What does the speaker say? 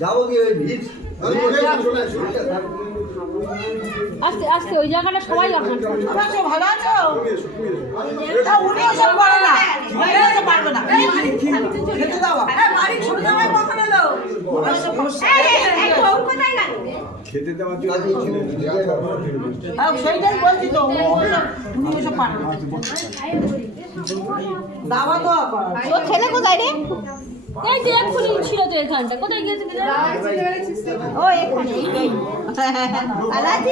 যাবো কি ওই ভিড় আস্তে আস্তে ওই জায়গাটা সবাই এখন ভালো আছো? উনি ওসব করে না, পারবে না। খেতে দাও। ছোট জামাই কখন এলো? খেতে দেওয়ার জন্য সেইটাই বলছি তো, উনি ওসব পারে না। দাওয়া তো ও ছেলে কোথায় রে? এই যে এক্ষুনি ছিল তো এখানটা, কোথায় গিয়েছে? ও এখানে এইটাই। আলাদি